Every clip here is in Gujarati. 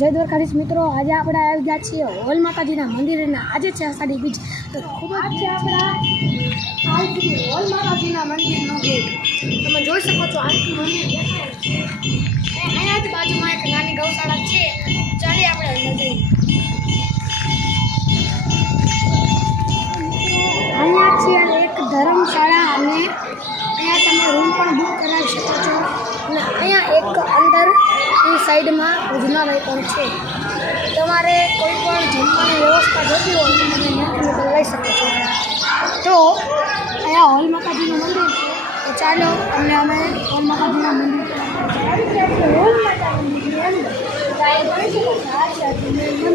જય દ્વારકાધીશ મિત્રો, આજે આપણે આવી ગયા છીએ હોલ માતાજીના મંદિરે અને આજે છે અષાઢી બીજ. તો ખૂબ જ છે આપણા હોલ માતાજીના મંદિરનો ગેટ. તમે જોઈ શકો છો આટલું મંદિર દેખાય છે. અહીંયા જ બાજુમાં એક નાની ગૌશાળા છે. ચાલીએ આપણે અંદર જઈએ. અહીંયા છે એક ધર્મશાળા અને અહીંયા તમે રૂમ પણ બુક કરાવી શકો છો. અને અહીંયા એક અંદર સાઈડમાં ભોજનાલય પણ છે. તમારે કોઈ પણ જમવાની વ્યવસ્થા જોતી હોય તો તમે ત્યાંથી લઈ શકો છો. તો અહીંયા હોલ માતાજીનું મંદિર છે. તો ચાલો અમને અમે હોલ માતાજીના મંદિર હોલ માતાજીની અંદર ગાય ગણી શકો છો. આ છે મંદિર.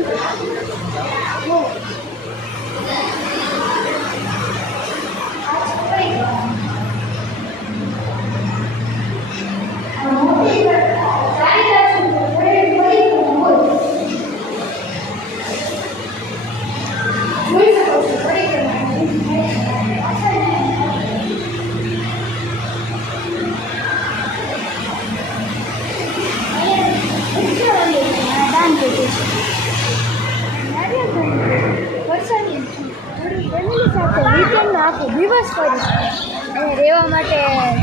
દિવસ કરી અને રહેવા માટે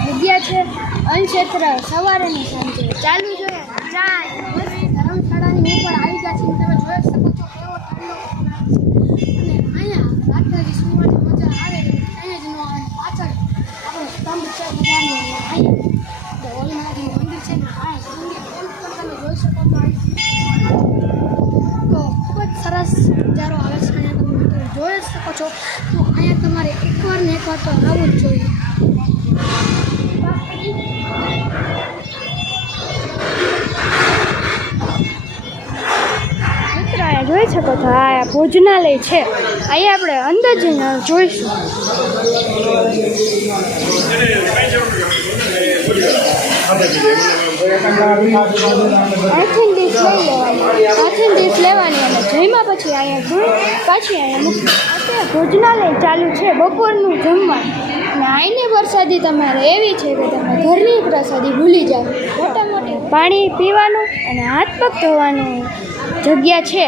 જગ્યા છે. અનક્ષેત્ર સવારે ને સાંજે ચાલુ જોઈએ. ધર્મશાળાની ઉપર આવી ગયા છે. તમે જોઈ શકો છો કેવો ઠંડો અને અહીંયા રાત્રે સુવાની મજા આવે. અહીંયા જ નો આવે. પાછળ આપણો સ્તંભ છે બધાનો. અહીંયા હોલ માતાજીનું મંદિર છે ને આ મંદિર તમે જોઈ શકો છો. તો ખૂબ જ સરસ નજારો આવે છે. અહીંયા તમે જોઈ શકો છો. તો અહીંયા તમારે એકવાર ને એકવાર તો આવવું જ જોઈએ. મિત્રો અહીંયા જોઈ શકો છો આ ભોજનાલય છે. અહીંયા આપણે અંદર જઈને જોઈશું. અહીંથી ડીશ લેવાની અને જમ્યા પછી અહીંયા જોઈ પાછી અહીંયા મૂકી. અત્યારે ભોજનાલય ચાલુ છે બપોરનું જમવાનું. અને અહીંની પ્રસાદી તમારે એવી છે કે તમે ઘરની પ્રસાદી ભૂલી જાઓ. મોટા મોટી પાણી પીવાનું અને હાથ પગ ધોવાનું જગ્યા છે.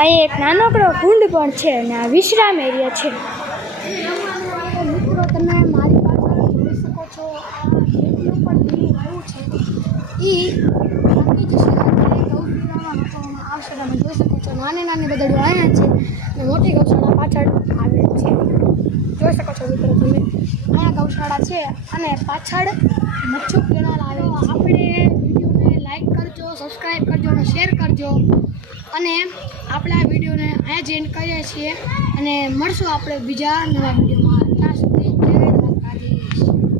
અહીંયા એક નાનકડો કુંડ પણ છે અને આ વિશ્રામ એરિયા છે. મિત્રો તમે મારી પાછળ જોઈ શકો છો જેટલું પણ લીલું આવ્યું છે એ બાકી જ છે. ગૌશાળામાં મૂકવામાં આવશે. તમે જોઈ શકો છો નાની નાની બદડીઓ અહીંયા છે અને મોટી ગૌશાળા પાછળ આવેલ છે. જોઈ શકો છો મિત્રો તમે અહીંયા ગૌશાળા છે અને પાછળ મચ્છુ કેનાલ આવે. આપણે વિડીયોને લાઈક કરજો, સબસ્ક્રાઈબ કરજો અને શેર કરજો. અને આપણે આ વિડીયોને અહીંયા જ એન્ડ કરીએ છીએ અને મળશું આપણે બીજા નવા વિડીયોમાં. ત્યાં સુધી જય